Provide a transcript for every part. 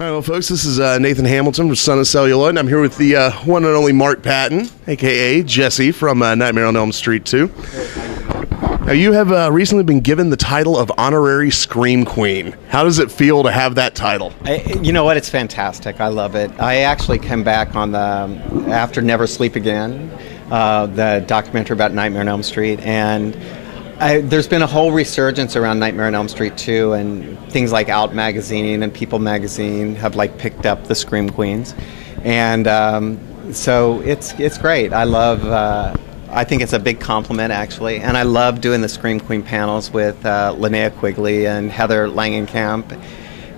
All right, well, folks, this is Nathan Hamilton from Son of Celluloid, and I'm here with the one and only Mark Patton, a.k.a. Jessie from Nightmare on Elm Street 2. Now, you have recently been given the title of Honorary Scream Queen. How does it feel to have that title? You know what? It's fantastic. I love it. I actually came back on the after Never Sleep Again, the documentary about Nightmare on Elm Street, and there's been a whole resurgence around Nightmare on Elm Street 2, and things like Out Magazine and People Magazine have like picked up the Scream Queens, and so it's great. I think it's a big compliment, actually, and I love doing the Scream Queen panels with Linnea Quigley and Heather Langenkamp,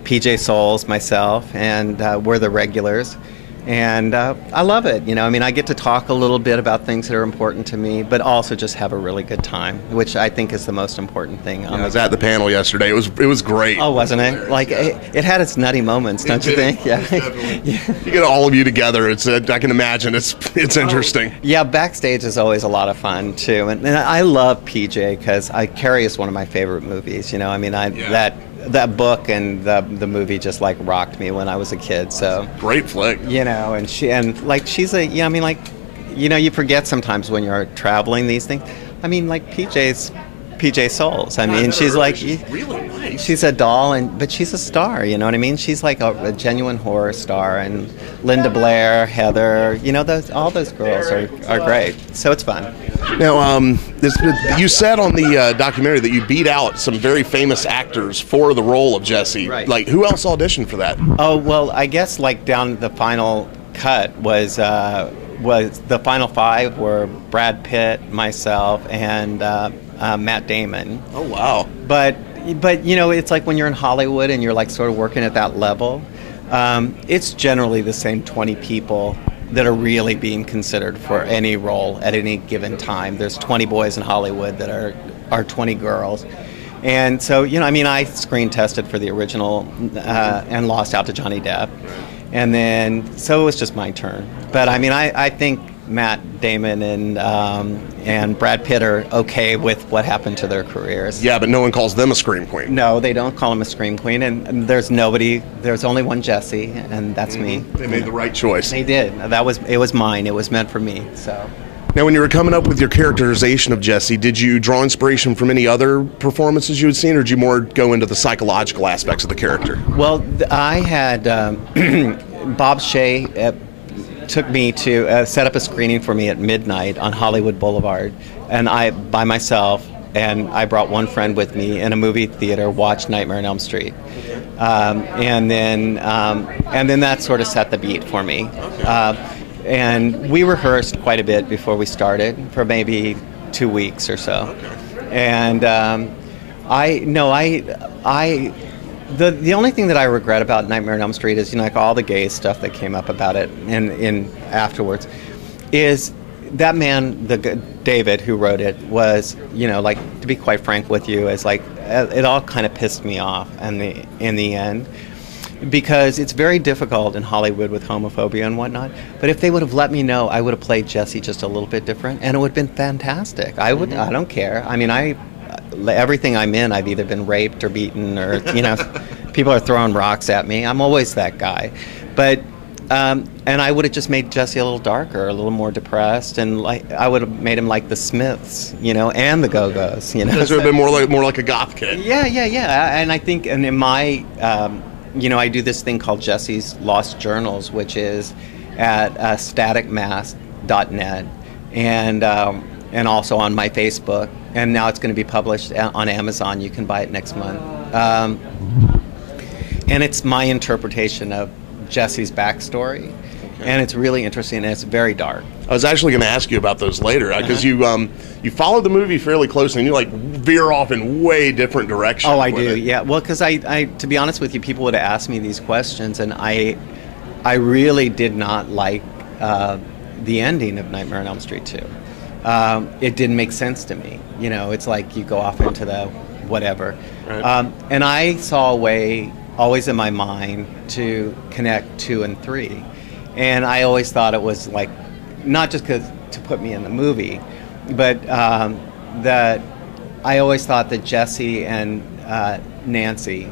PJ Souls, myself, and we're the regulars. And I love it. You know, I mean, I get to talk a little bit about things that are important to me, but also just have a really good time, which I think is the most important thing. I was at the panel yesterday. It was great. Oh, wasn't it? Like, it had its nutty moments, don't you think? Yeah. Yeah. You get all of you together. It's I can imagine it's interesting. Yeah, backstage is always a lot of fun too, and I love PJ because Carrie is one of my favorite movies. You know, I mean, that book and the movie just like rocked me when I was a kid. So great flick. You know, and she's a, I mean, like, you know, you forget sometimes when you're traveling these things. I mean, like PJ Souls. I mean, she's like, really nice. She's a doll, but she's a star. You know what I mean? She's like a genuine horror star. And Linda Blair, Heather, you know, all those girls are great. So it's fun. Now, you said on the documentary that you beat out some very famous actors for the role of Jessie. Right. Like, who else auditioned for that? Oh, well, I guess like down the final cut was the final five were Brad Pitt, myself, and Matt Damon. Oh, wow. But you know, it's like when you're in Hollywood and you're like sort of working at that level, it's generally the same 20 people that are really being considered for any role at any given time. There's 20 boys in Hollywood that are 20 girls. And so, you know, I mean, I screen tested for the original and lost out to Johnny Depp. And then, so it was just my turn. But I mean, I think Matt Damon and Brad Pitt are okay with what happened to their careers. Yeah, but no one calls them a Scream Queen. No, they don't call him a Scream Queen, and there's only one Jessie, and that's me. They made the right choice. They did. It was mine. It was meant for me. So. Now, when you were coming up with your characterization of Jessie, did you draw inspiration from any other performances you had seen, or did you more go into the psychological aspects of the character? Well, I had Bob Shea took me to set up a screening for me at midnight on Hollywood Boulevard, and I, by myself, and I brought one friend with me in a movie theater, watched Nightmare on Elm Street, and then that sort of set the beat for me. And we rehearsed quite a bit before we started, for maybe 2 weeks or so. And the only thing that I regret about Nightmare on Elm Street is, you know, like all the gay stuff that came up about it in afterwards, is that man, David, who wrote it, was, you know, like, to be quite frank with you, is like, it all kind of pissed me off in the end. Because it's very difficult in Hollywood with homophobia and whatnot. But if they would have let me know, I would have played Jessie just a little bit different, and it would have been fantastic. I don't care. I mean, everything I'm in, I've either been raped or beaten, or, you know, people are throwing rocks at me. I'm always that guy. But and I would have just made Jessie a little darker, a little more depressed, and like I would have made him like the Smiths, you know, and the Go-Go's. You know, this would have been more like a goth kid. Yeah. And I think, and in my you know, I do this thing called Jessie's Lost Journals, which is at staticmass.net, and also on my Facebook. And now it's going to be published on Amazon. You can buy it next month. And it's my interpretation of Jessie's backstory. Okay. And it's really interesting, and it's very dark. I was actually going to ask you about those later, because you follow the movie fairly closely, and you like veer off in way different directions. Oh, I do, yeah. Well, because I, to be honest with you, people would have asked me these questions, and I really did not like the ending of Nightmare on Elm Street 2. It didn't make sense to me. You know, it's like you go off into the whatever. Right. And I saw a way, always in my mind, to connect 2 and 3. And I always thought it was like, not just to put me in the movie, but that I always thought that Jessie and Nancy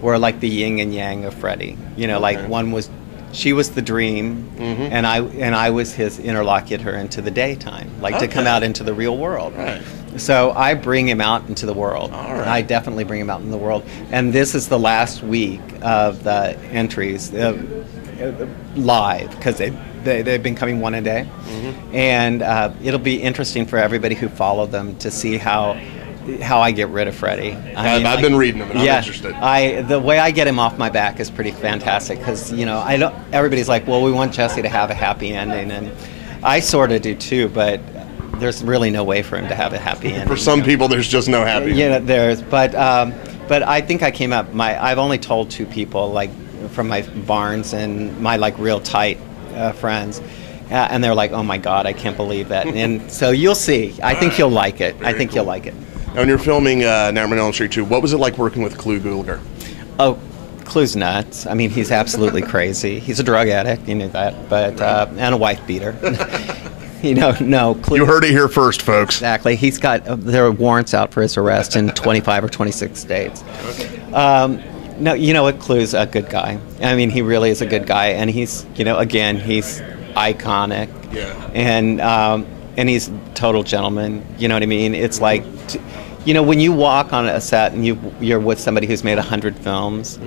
were like the yin and yang of Freddy. You know, like one was, she was the dream, and I was his interlocutor into the daytime, like to come out into the real world. Right. So I bring him out into the world. All right. I definitely bring him out in the world. And this is the last week of the entries live, because they've been coming one a day. And it'll be interesting for everybody who followed them to see how I get rid of Freddie. I've been reading them, and I'm interested. The way I get him off my back is pretty fantastic, because everybody's like, well, we want Jessie to have a happy ending, and I sort of do too, but there's really no way for him to have a happy ending. For some people, there's just no happy ending. Yeah, but I think I came up. I've only told 2 people, like from my Barnes and my like real tight friends. And they're like, oh my God, I can't believe that. And so you'll see. I think you'll like it. I think you'll like it. Now, when you're filming Nightmare on Elm Street 2, what was it like working with Clu Gulager? Oh, Clu's nuts. I mean, he's absolutely crazy. He's a drug addict, you knew that, but and a wife beater. No, Clu. You heard it here first, folks. Exactly. He's got there are warrants out for his arrest in 25 or 26 states. No, you know what? Clu's a good guy. I mean, he really is a good guy, and he's, again, he's iconic. Yeah. And he's a total gentleman. You know what I mean? It's like, when you walk on a set and you're with somebody who's made 100 films,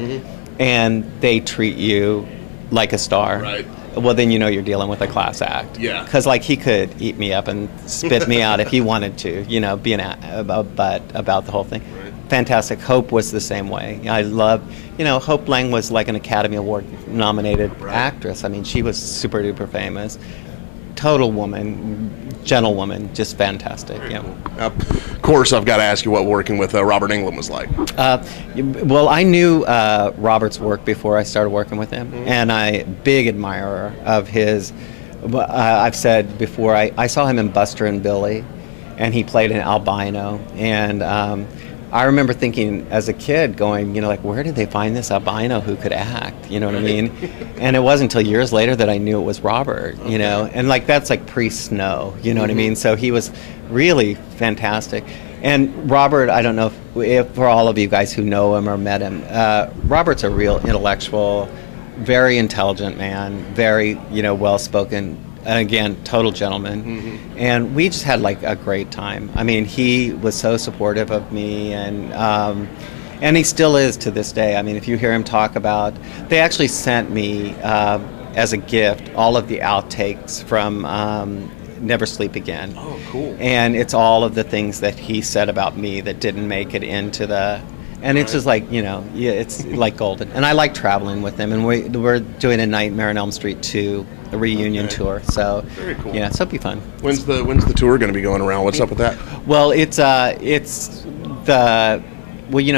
and they treat you like a star. Right. Well, then you're dealing with a class act. Yeah. Because he could eat me up and spit me out if he wanted to. Be about the whole thing. Right. Fantastic. Hope was the same way. I love, Hope Lang was like an Academy Award nominated actress. I mean, she was super duper famous. Total woman, gentlewoman, just fantastic. Yeah. Of course, I've got to ask you what working with Robert Englund was like. Well, I knew Robert's work before I started working with him, and I'm a big admirer of his. I've said before, I saw him in Buster and Billy, and he played an albino, and I remember thinking as a kid, going, where did they find this albino who could act? You know what I mean? And it wasn't until years later that I knew it was Robert, and that's like pre-Snow, you know what I mean? So he was really fantastic. And Robert, I don't know if for all of you guys who know him or met him, Robert's a real intellectual, very intelligent man, very, well-spoken. And again, total gentleman. And we just had like a great time. I mean, he was so supportive of me, and he still is to this day. I mean, if you hear him talk about, they actually sent me as a gift all of the outtakes from Never Sleep Again. Oh, cool. And it's all of the things that he said about me that didn't make it into the... And it's just like, it's like golden. And I like traveling with him. And we're doing a Nightmare on Elm Street 2 a reunion tour. So, very cool. Yeah, so it'll be fun. When's the tour going to be going around? What's up with that? Well,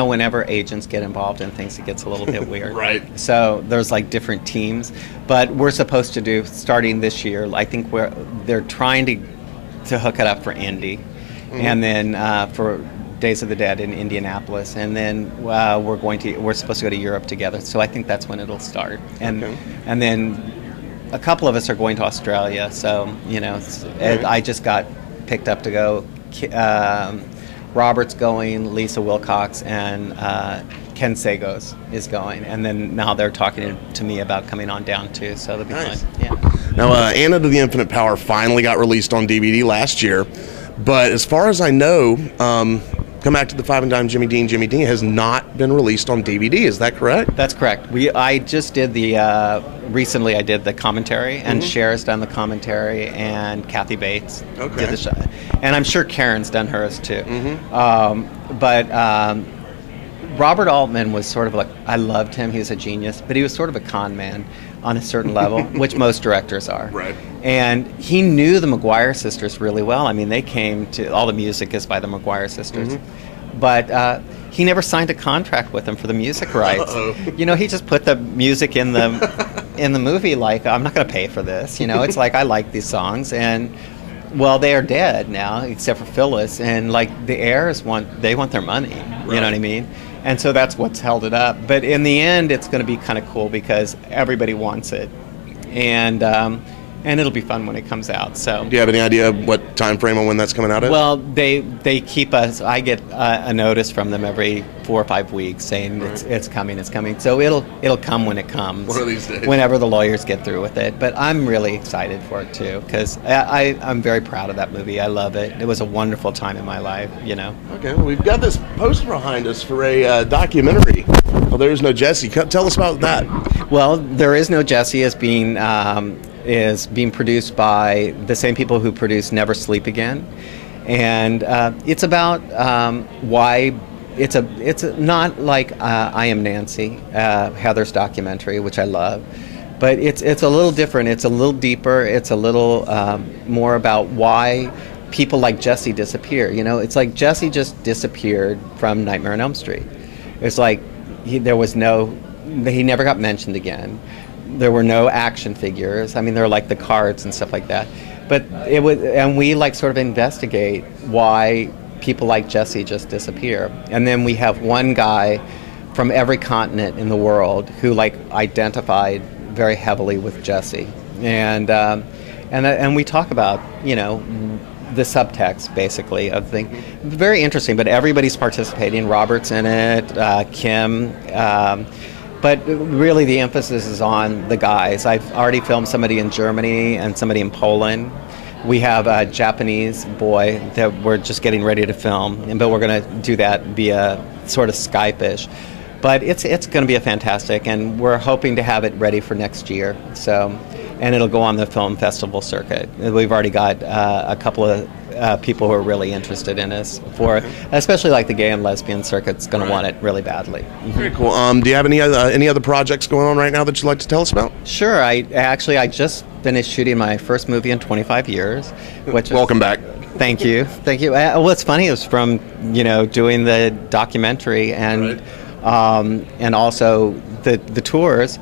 whenever agents get involved in things, it gets a little bit weird. Right. So there's like different teams. But we're supposed to do, starting this year, I think they're trying to hook it up for Indy. And then for Days of the Dead in Indianapolis, and then we're supposed to go to Europe together. So I think that's when it'll start, and then a couple of us are going to Australia. So I just got picked up to go. Robert's going, Lisa Wilcox, and Ken Sagos is going, and then now they're talking to me about coming on down too. So that'll be fun. Yeah. Now, Anna to the Infinite Power finally got released on DVD last year, but as far as I know. Come Back to the Five and Dime Jimmy Dean has not been released on DVD. Is that correct? That's correct. I just did recently I did the commentary, and Cher's done the commentary, and Kathy Bates did the show. And I'm sure Karen's done hers too. But Robert Altman was sort of like, I loved him, he was a genius, but he was sort of a con man on a certain level, which most directors are. Right. And he knew the Maguire sisters really well. I mean, they came to, all the music is by the Maguire sisters. But he never signed a contract with them for the music rights. He just put the music in the movie, like, I'm not going to pay for this. It's like, I like these songs, and well, they are dead now, except for Phyllis, and like the heirs want their money. You know what I mean? And so that's what's held it up. But in the end, it's going to be kind of cool because everybody wants it, and and it'll be fun when it comes out. So. Do you have any idea what time frame on when that's coming out at? Well, they keep us. I get a notice from them every 4 or 5 weeks saying it's coming. So it'll come when it comes. One of these days. Whenever the lawyers get through with it. But I'm really excited for it too, because I'm very proud of that movie. I love it. It was a wonderful time in my life. Okay, well, we've got this poster behind us for a documentary. Well, There's No Jessie. Tell us about that. Well, There Is No Jessie is being produced by the same people who produced Never Sleep Again, and it's about why it's not like I Am Nancy, Heather's documentary, which I love, but it's a little different. It's a little deeper. It's a little more about why people like Jessie disappear. It's like Jessie just disappeared from Nightmare on Elm Street. It's like he never got mentioned again. There were no action figures. I mean, there were like the cards and stuff like that. But and we sort of investigate why people like Jessie just disappear. And then we have one guy from every continent in the world who identified very heavily with Jessie. And we talk about, the subtext, basically, of the thing. Very interesting, but everybody's participating. Robert's in it, Kim. But really the emphasis is on the guys. I've already filmed somebody in Germany and somebody in Poland. We have a Japanese boy that we're just getting ready to film, but we're going to do that via sort of Skype-ish. But it's going to be a fantastic, and we're hoping to have it ready for next year. And it'll go on the film festival circuit. We've already got a couple of people who are really interested in us especially the gay and lesbian circuit's going to want it really badly. Very cool. Do you have any other projects going on right now that you'd like to tell us about? Sure. I just finished shooting my first movie in 25 years. Welcome back. Thank you. What's funny is from doing the documentary and also the tours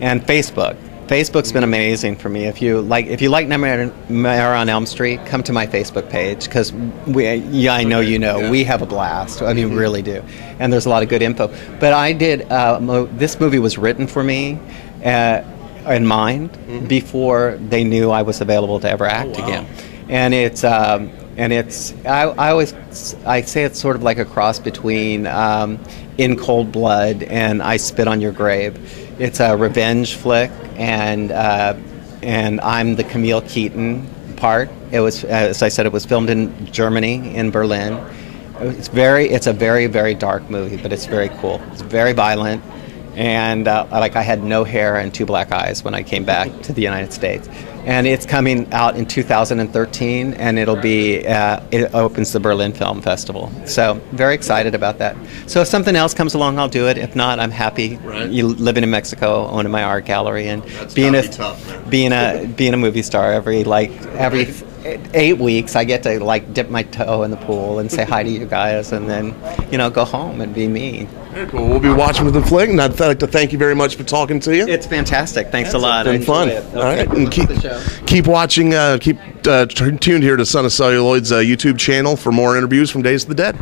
and Facebook. Facebook's been amazing for me. If you like Nightmare on Elm Street, come to my Facebook page, because I know we have a blast. I mean, we really do, and there's a lot of good info. But I did this movie was written for me in mind before they knew I was available to ever act again, and it's I say it's sort of like a cross between In Cold Blood and I Spit on Your Grave. It's a revenge flick, and I'm the Camille Keaton part. It was, as I said, it was filmed in Germany, in Berlin. It's a very, very dark movie, but it's very cool. It's very violent, and I had no hair and 2 black eyes when I came back to the United States. And it's coming out in 2013, and it'll be it opens the Berlin Film Festival. So very excited about that. So if something else comes along, I'll do it. If not, I'm happy. Right. Living in Mexico, owning my art gallery, and That's being tough, being a movie star every 8 weeks. I get to dip my toe in the pool and say hi to you guys, and then go home and be me. Very cool. We'll be watching the flick, and I'd like to thank you very much for talking to you. It's fantastic. Thanks a lot. It's been fun. All right, and keep watching. Keep tuned here to Son of Celluloid's YouTube channel for more interviews from Days of the Dead.